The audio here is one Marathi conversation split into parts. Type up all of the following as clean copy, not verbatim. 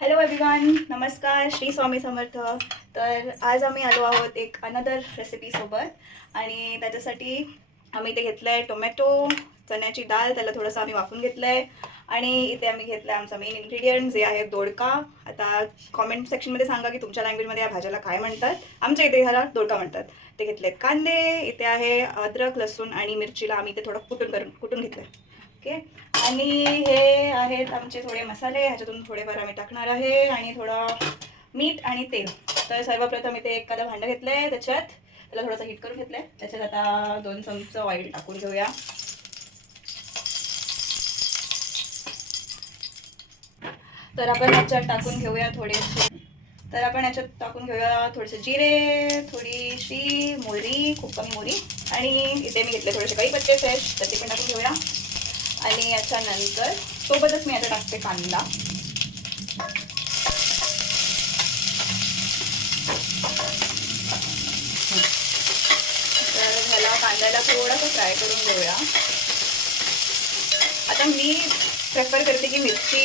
हॅलो एव्हरीवन, नमस्कार, श्री स्वामी समर्थ. तर आज आम्ही आलो आहोत एक अनदर रेसिपीसोबत आणि त्याच्यासाठी आम्ही ते घेतलं आहे टोमॅटो, चण्याची डाळ, त्याला थोडंसं आम्ही वाफून घेतलं आहे आणि इथे आम्ही घेतलं आहे आमचा मेन इन्ग्रेडियंट जे आहे दोडका. आता कॉमेंट सेक्शनमध्ये सांगा की तुमच्या लँग्वेजमध्ये या भाज्याला काय म्हणतात. आमच्या इथे ह्याला दोडका म्हणतात. ते घेतलेत कांदे, इथे आहे अद्रक, लसूण आणि मिरचीला आम्ही ते थोडं कुटून घेतलं आहे. ओके. आणि हे आहेत आमचे थोडे मसाले, ह्याच्यातून थोडेफार आम्ही टाकणार आहे आणि थोडं मीठ आणि तेल. तर सर्वप्रथम इथे एखादं भांडं घेतलं आहे, त्याला थोडंसं हीट करून घेतलं आहे. त्याच्यात आता 2 चमचे ऑइल टाकून घेऊया. तर आपण ह्याच्यात टाकून घेऊया थोडेसे जिरे, थोडीशी मोहरी, खूप कमी मोहरी, आणि इथे मी घेतले थोडेसे कढीपत्ते फ्रेश, तर ते पण टाकून घेऊया. आणि याच्यानंतर सोबतच मी आता टाकते कांदा. तर ह्याला कांद्याला थोडासा फ्राय करून घेऊया. आता मी प्रेफर करते की मिरची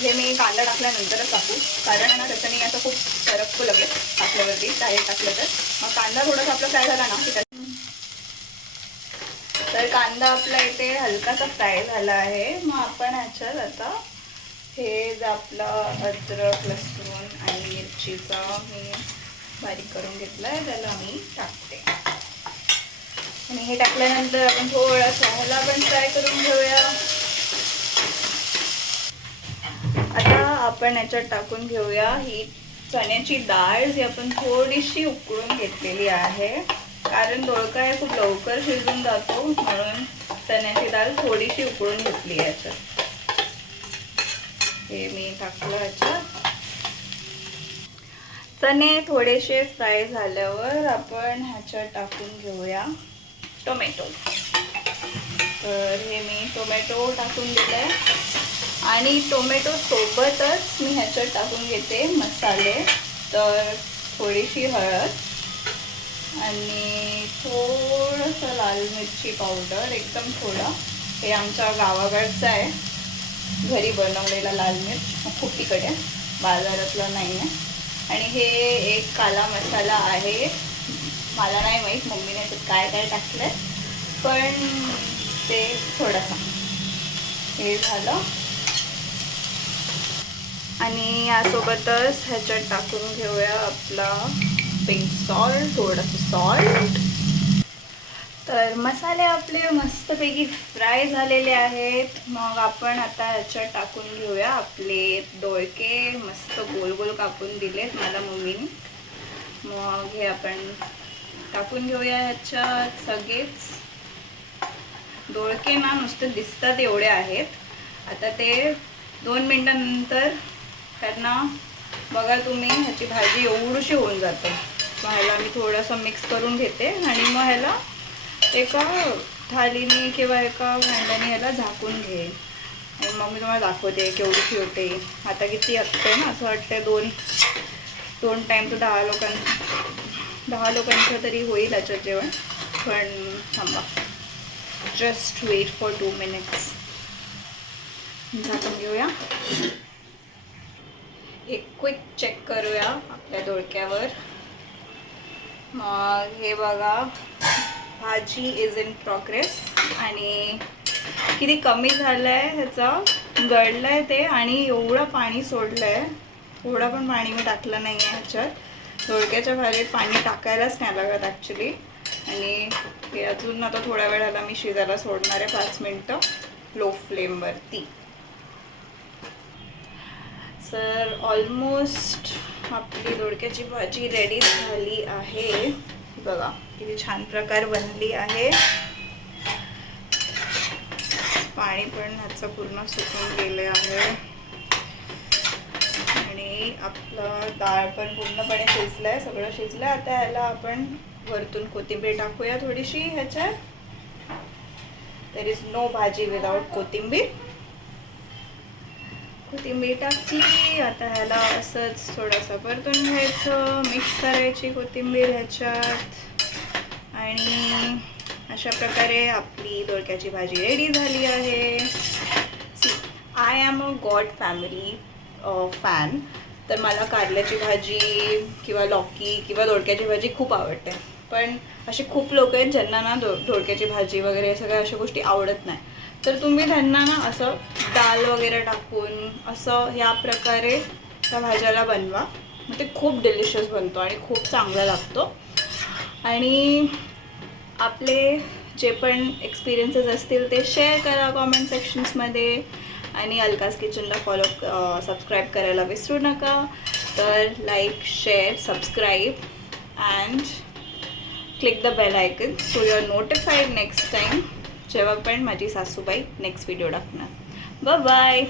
हे मी कांदा टाकल्यानंतरच टाकू, कारण ना त्याच्याने असं खूप सरकू लागेल टाकल्यावरती, डायरेक्ट टाकलं तर. मग कांदा थोडासा आपला फ्राय झाला ना, तर कांदा आपला इथे हलकासा फ्राय झाला आहे. मग आपण ह्याच्यात आता हे जे आपलं अद्रक, लसूण आणि मिरचीचा मी बारीक करून घेतला आहे त्याला मी टाकते. आणि हे टाकल्यानंतर आपण थोडंसं ह्याला पण फ्राय करून घेऊया. आता आपण याच्यात टाकून घेऊया ही चण्याची डाळ, जी आपण थोडीशी उकळून घेतलेली आहे, कारण दोडका हे खूप लवकर शिजून जातो, म्हणून चण्याची डाळ थोडीशी उकळून घेतली आहे याच्यात. हे मी टाकलं याच्यात. चणे थोडेसे फ्राय झाल्यावर आपण ह्याच्यात टाकून घेऊया टोमॅटो. तर हे मी टोमॅटो टाकून दिले आणि टोमॅटो सोबतच मी ह्याच्यात टाकून घेते मसाले. तर थोडीशी हळद आणि थोडंसं लाल मिरची पावडर, एकदम थोडं. हे आमच्या गावाकडचं आहे, घरी बनवलेला लाल मिर्च, खूप तिखट आहे, बाजारातला नाही आहे. आणि हे एक काला मसाला आहे, मला नाही माहीत मम्मीने त्यात काय काय टाकलं, पण ते थोडासा हे झालं. आणि यासोबतच ह्याच्यात टाकून घेऊया आपला पिंक सॉल्ट, थोडंसं सॉल्ट. तर मसाले आपले मस्तपैकी फ्राय झालेले आहेत. मग आपण आता ह्याच्यात टाकून घेऊया आपले दोडके, मस्त गोल गोल कापून दिलेत मला मम्मीने. मग हे आपण टाकून घेऊया ह्याच्यात. सगळेच दोडके ना नुसते दिसतात एवढे आहेत. आता ते 2 मिनिटांनंतर त्यांना बघा तुम्ही, ह्याची भाजी एवढीशी होऊन जाते. मग ह्याला मी थोडंसं मिक्स करून घेते आणि मग ह्याला एका थालीने किंवा एका भांड्याने ह्याला झाकून घेईल. आणि मग मी तुम्हाला दाखवते केवढी होते. आता किती असते ना, असं वाटतं दोन टाईम तर 10 लोकांचं तरी होईल याच्यात जेवण. पण थांबा, जस्ट वेट फॉर 2 मिनिट्स. झाकून घेऊया. एक क्विक चेक करूया आपल्या दोडक्यावर. मग हे बघा, भाजी इज इन प्रोग्रेस. आणि किती कमी झालं आहे ह्याचं, गळलं आहे ते, आणि एवढं पाणी सोडलं आहे. थोडं पण पाणी मी टाकलं नाही आहे ह्याच्यात. दोडक्याच्या भाजीत पाणी टाकायलाच नाही लागत ॲक्च्युली. आणि हे अजून आता थोड्या वेळाला मी शिजायला सोडणार आहे, 5 मिनटं लो फ्लेमवरती. सर ऑलमोस्ट आपली दोडक्याची भाजी रेडी झाली आहे. बघा किती छान प्रकार बनली आहे. पाणी पण ह्याचं पूर्ण सुकून गेले आहे आणि आपलं डाळ पण पूर्णपणे शिजलं आहे, सगळं शिजलं. आता ह्याला आपण वरतून कोथिंबीर टाकूया थोडीशी ह्याच्यात. देयर इज नो भाजी विदाउट कोथिंबीर. कोथिंबीर टाकली. आता ह्याला असंच थोडंसं परतून घ्यायचं, मिक्स करायची कोथिंबीर ह्याच्यात. आणि अशा प्रकारे आपली दोडक्याची भाजी रेडी झाली आहे. See, I am a god family. Fan. तर मला कारल्याची भाजी किंवा लौकी किंवा दोडक्याची भाजी खूप आवडते. पण असे खूप लोक आहेत ज्यांना ना दोडक्याची भाजी वगैरे सगळ्या अशा गोष्टी आवडत नाही. तर तुम्ही त्यांना ना असं डाळ वगैरे टाकून असं ह्या प्रकारे त्या भाज्याला बनवा. मग ते खूप डिलिशियस बनतो आणि खूप चांगला लागतो. आणि आपले जे पण एक्सपिरियन्सेस असतील ते शेअर करा कॉमेंट सेक्शन्समध्ये. आणि अलकाज किचनला सबस्क्राईब करायला विसरू नका. तर like, share, subscribe and click the bell icon so you are notified next time जेव्हा पण माझी सासूबाई नेक्स्ट व्हिडिओ टाकणार. Bye bye.